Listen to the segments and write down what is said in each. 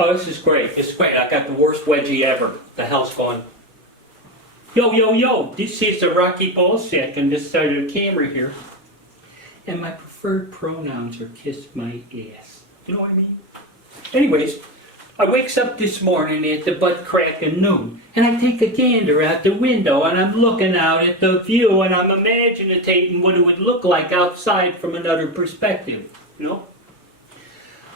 Oh, this is great. This is great. I got the worst wedgie ever. The hell's going? Yo, yo, yo. This is the Rocky Bawlsak on this side of the camera here. And my preferred pronouns are kiss my ass. You know what I mean? Anyways, I wakes up this morning at the butt crack of noon. And I take a gander out the window and I'm looking out at the view and I'm imaginating what it would look like outside from another perspective. You know?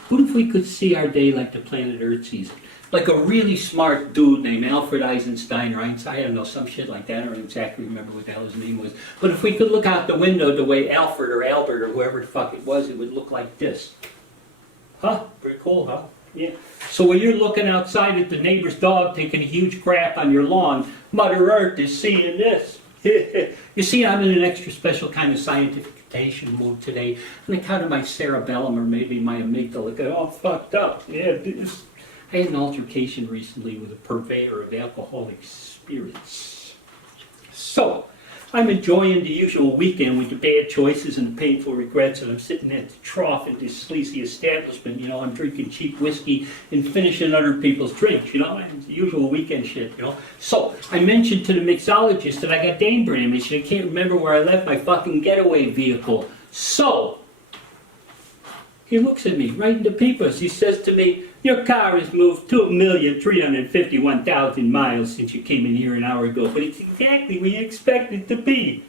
What if we could see our day like the planet Earth sees it? Like a really smart dude named Alfred Einstein or Einstein, I don't know, some shit like that. I don't exactly remember what the hell his name was. But if we could look out the window the way Alfred or Albert or whoever the fuck it was, it would look like this. Huh? Pretty cool, huh? Yeah. So when you're looking outside at the neighbor's dog taking a huge crap on your lawn, Mother Earth is seeing this. You see, I'm in an extra special kind of scientification mood today. On account of my cerebellum or maybe my amygdala get all fucked up. Yeah, I had an altercation recently with a purveyor of alcoholic spirits. So, I'm enjoying the usual weekend with the bad choices and the painful regrets, and I'm sitting at the trough in this sleazy establishment, you know, I'm drinking cheap whiskey and finishing other people's drinks, you know, and it's the usual weekend shit, you know. So, I mentioned to the mixologist that I got Dane damage and I can't remember where I left my fucking getaway vehicle. So, he looks at me right in the peepers. He says to me, your car has moved 2,351,000 miles since you came in here an hour ago, but it's exactly where you expect it to be.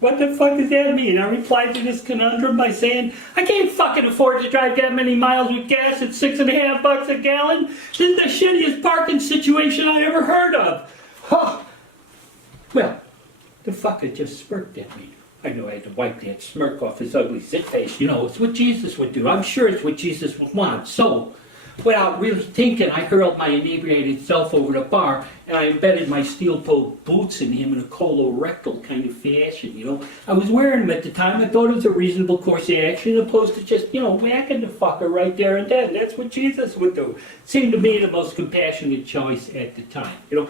What the fuck does that mean? I replied to this conundrum by saying, I can't fucking afford to drive that many miles with gas at $6.50 a gallon. This is the shittiest parking situation I ever heard of. Huh. Well, the fucker just smirked at me. I know I had to wipe that smirk off his ugly zit face. You know, it's what Jesus would do. I'm sure it's what Jesus would want. So, without really thinking, I hurled my inebriated self over the bar and I embedded my steel-toed boots in him in a colorectal kind of fashion, you know. I was wearing them at the time. I thought it was a reasonable course of action opposed to just, you know, whacking the fucker right there and then. That's what Jesus would do. Seemed to me the most compassionate choice at the time, you know.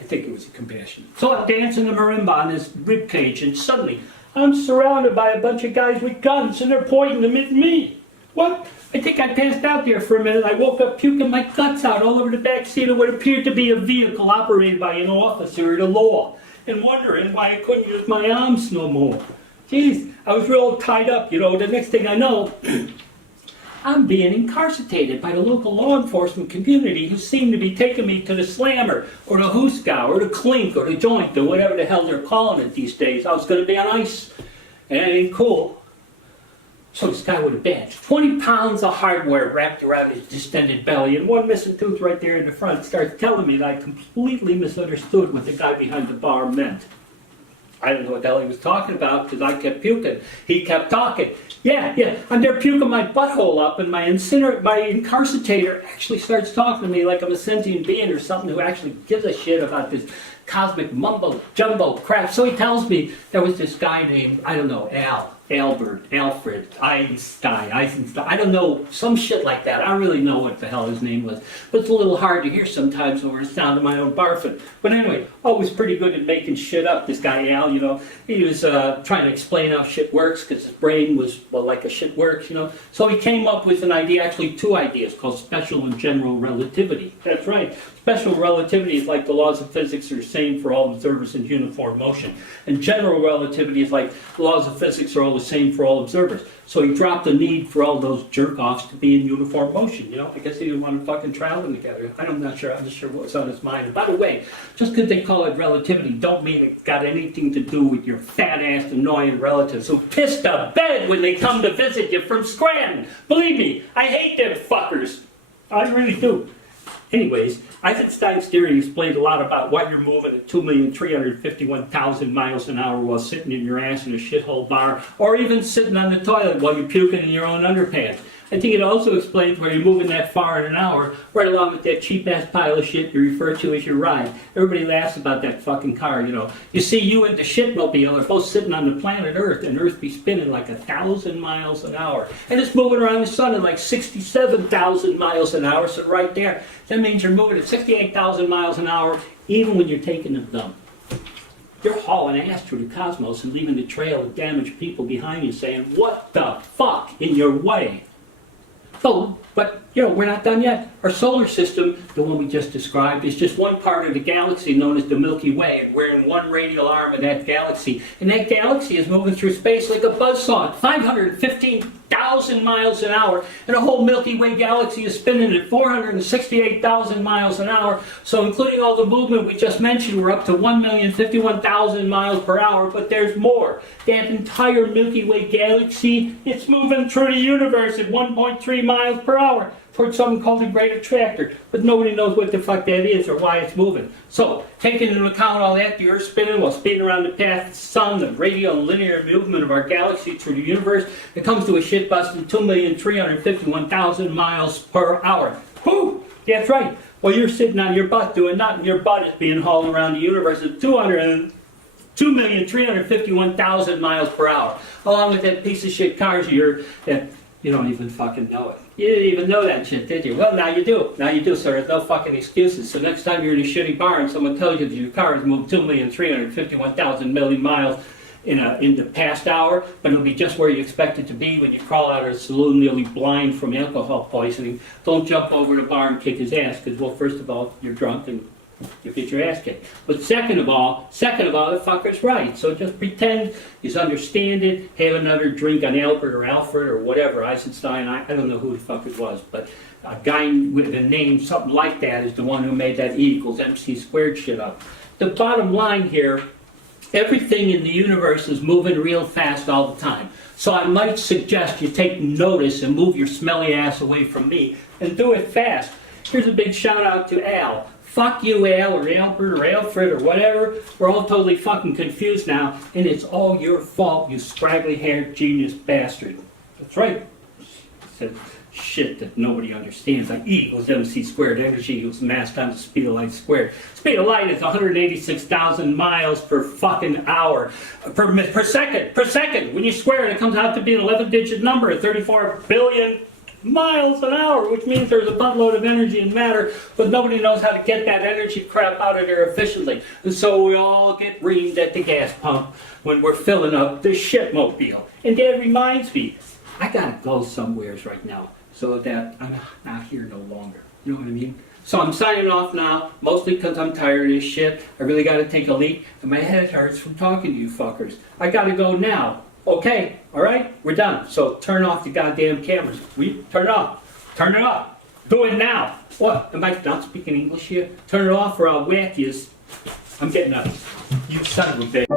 I think it was compassionate. So I'm dancing the marimba on this ribcage and suddenly I'm surrounded by a bunch of guys with guns and they're pointing them at me. What? I think I passed out there for a minute. I woke up puking my guts out all over the back seat of what appeared to be a vehicle operated by an officer of the law and wondering why I couldn't use my arms no more. Jeez, I was real tied up, you know. The next thing I know, I'm being incarcerated by the local law enforcement community who seem to be taking me to the slammer or the hooskow or the clink or the joint or whatever the hell they're calling it these days. I was going to be on ice and it ain't cool. So this guy with a badge, 20 pounds of hardware wrapped around his distended belly and one missing tooth right there in the front starts telling me that I completely misunderstood what the guy behind the bar meant. I don't know what the hell he was talking about because I kept puking. He kept talking. Yeah, I'm there puking my butthole up and my incarcerator actually starts talking to me like I'm a sentient being or something who actually gives a shit about this cosmic mumbo jumbo crap. So he tells me there was this guy named, I don't know, Albert, Alfred, Einstein, I don't know, some shit like that. I don't really know what the hell his name was. But it's a little hard to hear sometimes over the sound of my own barfing. But anyway, always pretty good at making shit up, this guy Al, you know. He was trying to explain how shit works because his brain was, well, like a shit works, you know. So he came up with an idea, actually two ideas, called special and general relativity. That's right. Special relativity is like the laws of physics are the same for all observers in uniform motion. And general relativity is like the laws of physics are all the same for all observers. So he dropped the need for all those jerk-offs to be in uniform motion, you know? I guess he didn't want to fucking travel them together. I'm not sure what was on his mind. And by the way, just because they call it relativity don't mean it's got anything to do with your fat-ass annoying relatives who piss the bed when they come to visit you from Scranton. Believe me, I hate them fuckers. I really do. Anyways, Einstein's theory explained a lot about why you're moving at 2,351,000 miles an hour while sitting in your ass in a shithole bar, or even sitting on the toilet while you're puking in your own underpants. I think it also explains why you're moving that far in an hour, right along with that cheap-ass pile of shit you refer to as your ride. Everybody laughs about that fucking car, you know. You see, you and the shitmobile are both sitting on the planet Earth, and Earth be spinning like 1,000 miles an hour. And it's moving around the sun at like 67,000 miles an hour, so right there, that means you're moving at 68,000 miles an hour, even when you're taking a dump. You're hauling ass through the cosmos and leaving the trail of damaged people behind you saying, what the fuck in your way? Oh, but You know, we're not done yet. Our solar system, the one we just described, is just one part of the galaxy known as the Milky Way, and we're in one radial arm of that galaxy. And that galaxy is moving through space like a buzzsaw, 515,000 miles an hour, and the whole Milky Way galaxy is spinning at 468,000 miles an hour. So including all the movement we just mentioned, we're up to 1,051,000 miles per hour, but there's more. That entire Milky Way galaxy, it's moving through the universe at 1.3 miles per hour. Towards something called the Great Attractor, but nobody knows what the fuck that is or why it's moving. So, taking into account all that, the Earth spinning while speeding around the path of the Sun, the radial and linear movement of our galaxy through the universe, it comes to a shit-busting 2,351,000 miles per hour. Whew! That's right. Well, you're sitting on your butt doing nothing. Your butt is being hauled around the universe at 2,351,000 miles per hour, along with that piece of shit cars of yours that you don't even fucking know it. You didn't even know that shit, did you? Well, now you do. Now you do, so there's no fucking excuses. So next time you're in a shitty bar and someone tells you that your car has moved 2,351,000 million miles in the past hour, but it'll be just where you expect it to be when you crawl out of the saloon nearly blind from alcohol poisoning, don't jump over the bar and kick his ass, because, well, first of all, you're drunk and you get your ass kicked. But second of all, the fucker's right. So just pretend you understand it, have another drink on Albert or Alfred or whatever, Einstein, I don't know who the fuck it was, but a guy with a name, something like that, is the one who made that E equals MC squared shit up. The bottom line here, everything in the universe is moving real fast all the time. So I might suggest you take notice and move your smelly ass away from me and do it fast. Here's a big shout out to Al. Fuck you, Al, or Albert, or Alfred, or whatever. We're all totally fucking confused now, and it's all your fault, you scraggly-haired genius bastard. That's right. Said shit that nobody understands. Like E equals MC squared, energy equals mass times the speed of light squared. Speed of light is 186,000 miles per fucking hour. Per second. When you square it, it comes out to be an 11-digit number at 34 billion miles an hour, which means there's a buttload of energy and matter, but nobody knows how to get that energy crap out of there efficiently. And so we all get reamed at the gas pump when we're filling up the shitmobile. And that reminds me, I gotta go somewheres right now, so that I'm not here no longer. You know what I mean? So I'm signing off now, mostly because I'm tired of this shit. I really gotta take a leak, and my head hurts from talking to you fuckers. I gotta go now. Okay, alright, we're done. So turn off the goddamn cameras. Turn it off. Turn it off. Do it now. What? Am I not speaking English here? Turn it off or I'll whack you. I'm getting up. You son of a bitch.